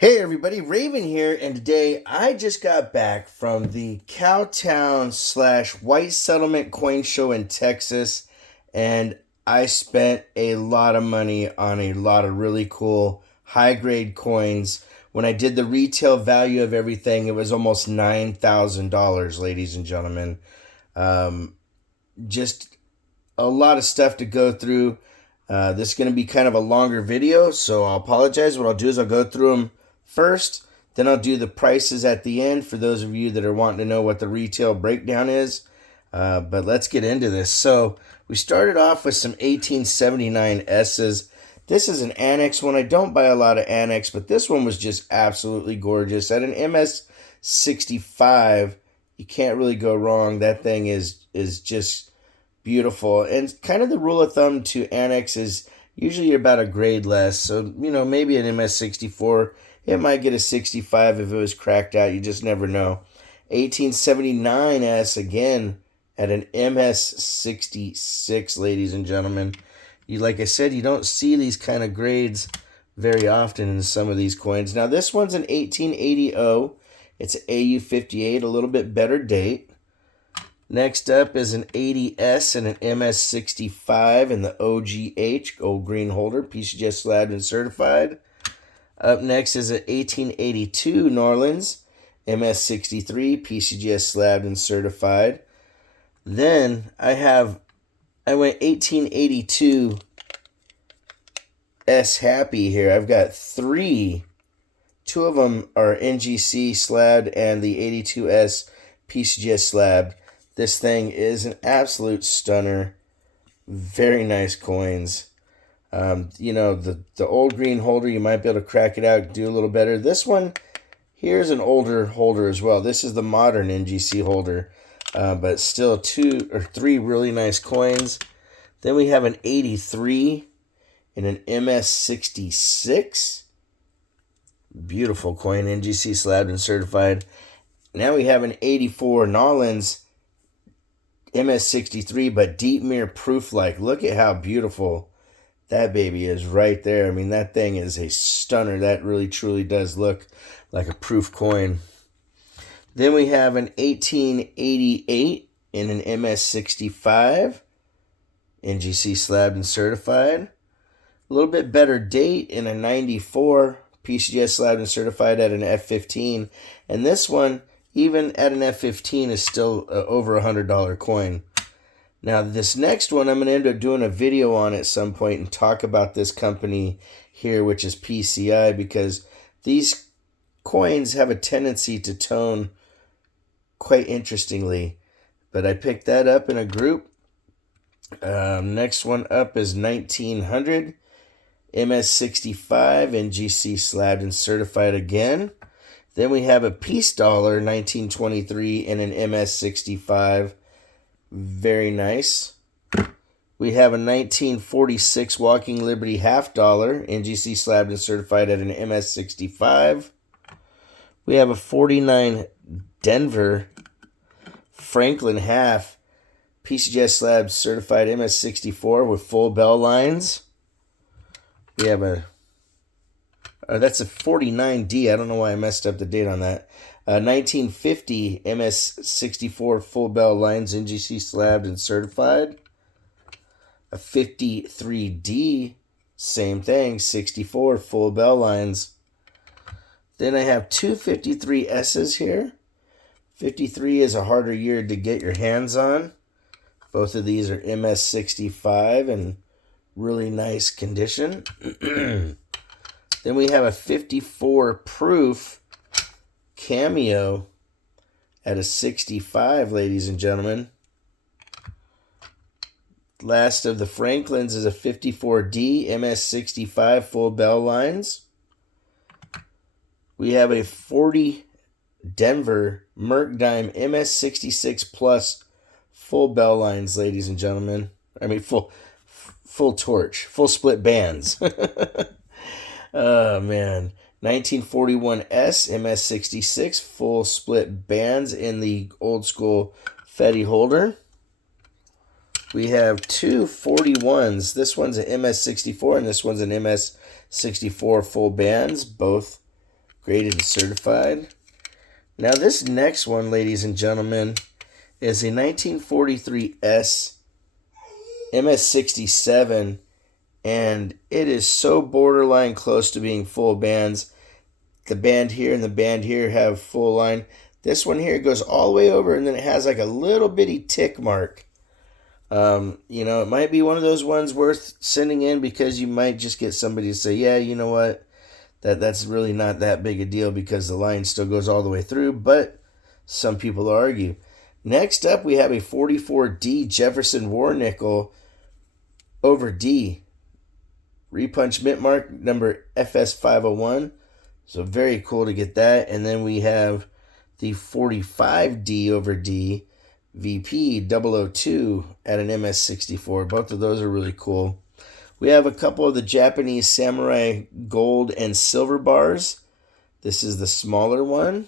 Hey everybody, Raven here, and today I just got back from the Cowtown / White Settlement coin show in Texas, and I spent a lot of money on a lot of really cool high grade coins. When I did the retail value of everything, it was almost $9,000, ladies and gentlemen. Um, just a lot of stuff to go through. This is going to be kind of a longer video, so I'll apologize. What I'll do is I'll go through them first, then I'll do the prices at the end for those of you that are wanting to know what the retail breakdown is. But let's get into this. So we started off with some 1879 S's. This is an Annex one. I don't buy a lot of Annex, but this one was just absolutely gorgeous. At an MS65, you can't really go wrong. That thing is just beautiful. And kind of the rule of thumb to Annex is usually you're about a grade less. So, maybe an MS64, it might get a 65 if it was cracked out. You just never know. 1879S, again, at an MS66, ladies and gentlemen. Like I said, you don't see these kind of grades very often in some of these coins. Now, this one's an 1880O. It's an AU58, a little bit better date. Next up is an 80S and an MS65 in the OGH, gold green holder, PCGS slabbed and certified. Up next is an 1882 New Orleans, MS63, PCGS slabbed and certified. Then I went 1882 S Happy here. I've got three. Two of them are NGC slabbed and the 82S PCGS slabbed. This thing is an absolute stunner. Very nice coins. The old green holder, you might be able to crack it out, do a little better. This one, here's an older holder as well. This is the modern NGC holder, but still two or three really nice coins. Then we have an 83 and an MS66. Beautiful coin, NGC slabbed and certified. Now we have an 84 Nolans MS63, but deep mirror proof like. Look at how beautiful that baby is right there. I mean, that thing is a stunner. That really truly does look like a proof coin. Then we have an 1888 in an MS65, NGC slabbed and certified. A little bit better date in a 94, PCGS slabbed and certified at an F15. And this one, even at an F15, is still over $100 coin. Now, this next one, I'm going to end up doing a video on at some point and talk about this company here, which is PCI, because these coins have a tendency to tone quite interestingly. But I picked that up in a group. Next one up is 1900, MS65, NGC slabbed and certified again. Then we have a Peace Dollar, 1923, and an MS65. Very nice. We have a 1946 Walking Liberty half dollar, NGC slabbed and certified at an MS65. We have a 49 Denver Franklin half, PCGS slabbed certified MS64 with full bell lines. We have that's a 49D. I don't know why I messed up the date on that. 1950 MS64 full bell lines, NGC slabbed and certified. A 53D, same thing, 64 full bell lines. Then I have two 53S's here. 53 is a harder year to get your hands on. Both of these are MS65 and really nice condition. Then we have a 54 proof Cameo at a 65, ladies and gentlemen. Last of the Franklins is a 54D MS65 full bell lines. We have a 40 Denver Mercury Dimes MS66 plus full bell lines, ladies and gentlemen. I mean full torch, full split bands. Oh man. 1941S MS66 full split bands in the old school Fetty holder. We have two 41s. This one's an MS64 and this one's an MS64 full bands. Both graded and certified. Now this next one, ladies and gentlemen, is a 1943 S MS67, and it is so borderline close to being full bands. The band here and the band here have full line. This one here goes all the way over, and then it has like a little bitty tick mark. It might be one of those ones worth sending in, because you might just get somebody to say, yeah, you know what, that's really not that big a deal because the line still goes all the way through, but some people argue. Next up, we have a 44D Jefferson War Nickel over D. Repunch mint mark number FS501. So very cool to get that. And then we have the 45D over D VP 002 at an MS64. Both of those are really cool. We have a couple of the Japanese Samurai gold and silver bars. This is the smaller one,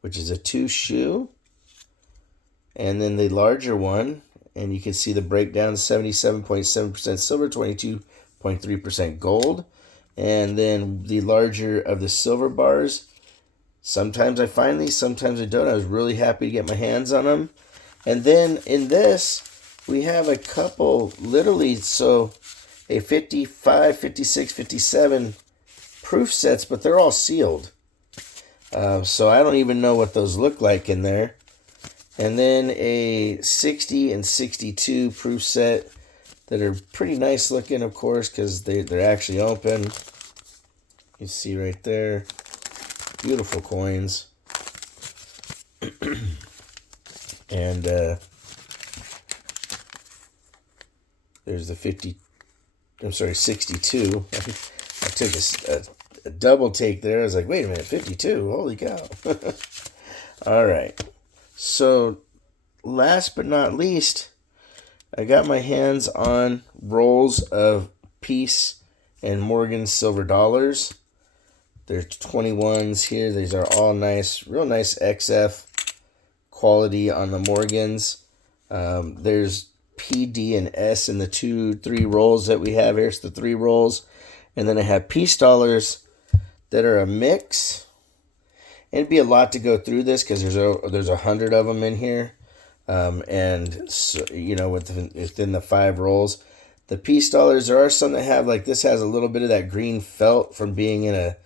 which is a 2-shoe. And then the larger one, and you can see the breakdown, 77.7% silver, 22.3% gold. And then the larger of the silver bars. Sometimes I find these, sometimes I don't. I was really happy to get my hands on them. And then in this, we have a couple, literally, so a 55, 56, 57 proof sets, but they're all sealed. So I don't even know what those look like in there. And then a 60 and 62 proof set that are pretty nice looking, of course, because they're actually open. You see right there. Beautiful coins. And there's the 62. I took a double take there. I was like, wait a minute, 52. Holy cow. All right. So, last but not least, I got my hands on rolls of Peace and Morgan silver dollars. There's 21s here. These are all nice, real nice XF quality on the Morgans. There's P, D, and S in the 3 rolls that we have here. It's the 3 rolls. And then I have Peace dollars that are a mix. And it'd be a lot to go through this because there's 100 of them in here. And so, within the 5 rolls. The Peace dollars, there are some that have, like this has a little bit of that green felt from being in a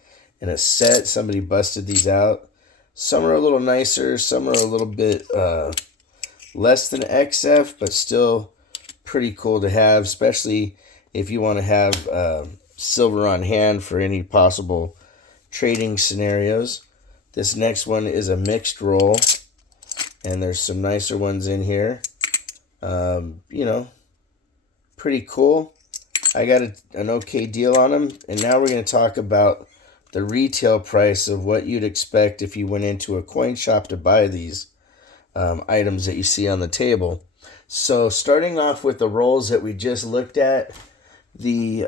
set. Somebody busted these out. Some are a little nicer. Some are a little bit less than XF, but still pretty cool to have, especially if you want to have silver on hand for any possible trading scenarios. This next one is a mixed roll, and there's some nicer ones in here. Pretty cool. I got an okay deal on them, and now we're going to talk about the retail price of what you'd expect if you went into a coin shop to buy these items that you see on the table. So starting off with the rolls that we just looked at, the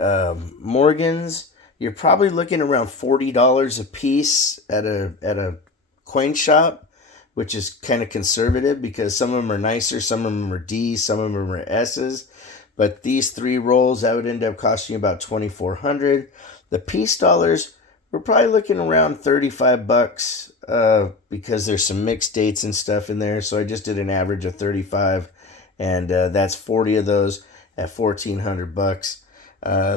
Morgans, you're probably looking around $40 a piece at a coin shop, which is kind of conservative because some of them are nicer, some of them are D's, some of them are S's. But these 3 rolls, that would end up costing you about $2,400. The Peace dollars, we're probably looking around $35 because there's some mixed dates and stuff in there. So I just did an average of 35, and that's 40 of those at $1,400.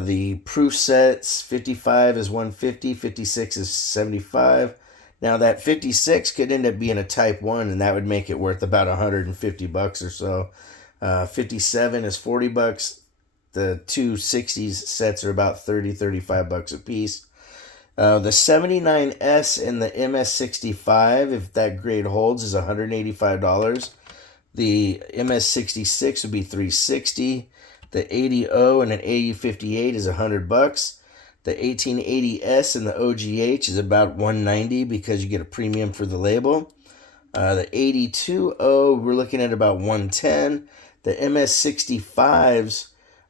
The proof sets, 55 is $150, 56 is $75. Now that 56 could end up being a type 1, and that would make it worth about $150 or so. 57 is $40. The 260s sets are about $35 a piece. The 79S and the MS65, if that grade holds, is $185. The MS66 would be $360. The 80O and an 8058 is $100. The 1880S and the OGH is about $190 because you get a premium for the label. The 82O, we're looking at about $110. The MS65s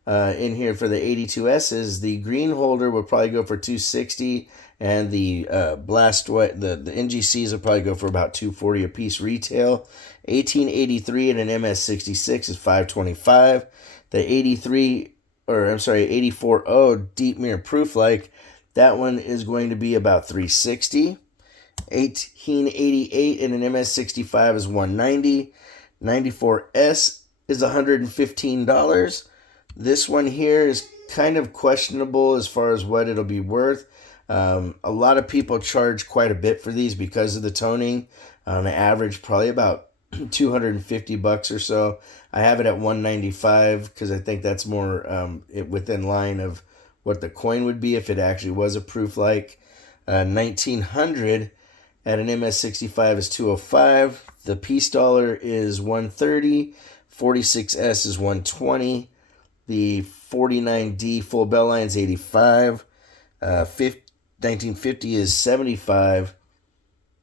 in here for the 82S's, the green holder will probably go for $260, and the blast white, the NGCs will probably go for about $240 a piece retail. 1883 and an MS66 is $525. The 84O deep mirror proof like, That one is going to be about $360. 1888 and an MS65 is $190. 94S is $115. This one here is kind of questionable as far as what it'll be worth. A lot of people charge quite a bit for these because of the toning. On average, probably about $250 or so. I have it at $195 because I think that's more within line of what the coin would be if it actually was a proof like. 1900 at an MS65 is $205. The piece dollar is $130. 46S is $120. The 49D full bell line is $85. 1950 is $75.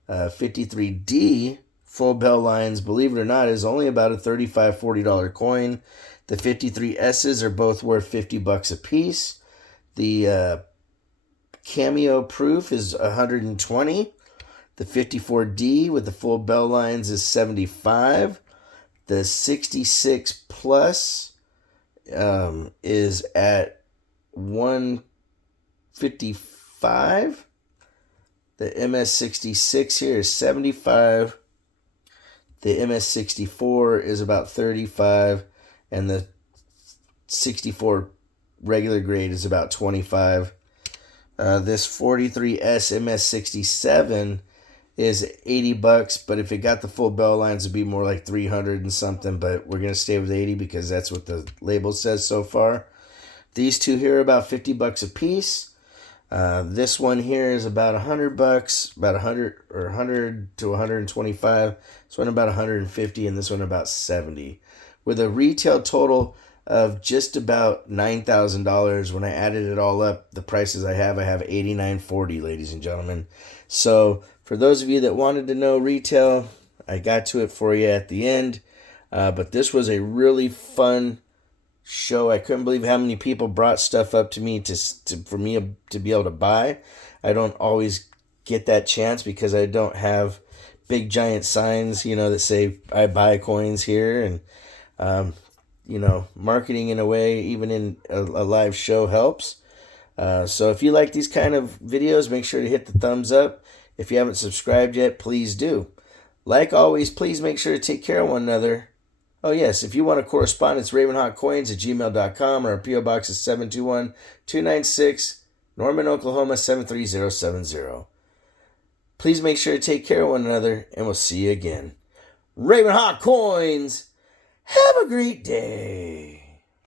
53D full bell lines, believe it or not, is only about a $35, $40 coin. The 53S's are both worth $50 a piece. The cameo proof is $120. The 54D with the full bell lines is $75. The 66 plus is at $155. The MS66 here is $75. The MS64 is about $35. And the 64 regular grade is about $25. This 43S MS67 is $80, but if it got the full bell lines, it'd be more like 300 and something, but we're going to stay with 80 because that's what the label says so far. These two here are about $50 a piece. This one here is about $100, about 100 or 100 to 125. This one about 150, and this one about 70, with a retail total of just about $9,000. When I added it all up, the prices I have $89.40, ladies and gentlemen. So for those of you that wanted to know retail, I got to it for you at the end. But this was a really fun show. I couldn't believe how many people brought stuff up to me for me to be able to buy. I don't always get that chance because I don't have big giant signs, that say I buy coins here, and marketing in a way, even in a live show, helps. So if you like these kind of videos, make sure to hit the thumbs up. If you haven't subscribed yet, please do. Like always, please make sure to take care of one another. Oh yes, if you want to correspond, it's ravenhawkcoins@gmail.com, or our P.O. Box is 721-296, Norman, Oklahoma 73070. Please make sure to take care of one another, and we'll see you again. Ravenhawk Coins, have a great day.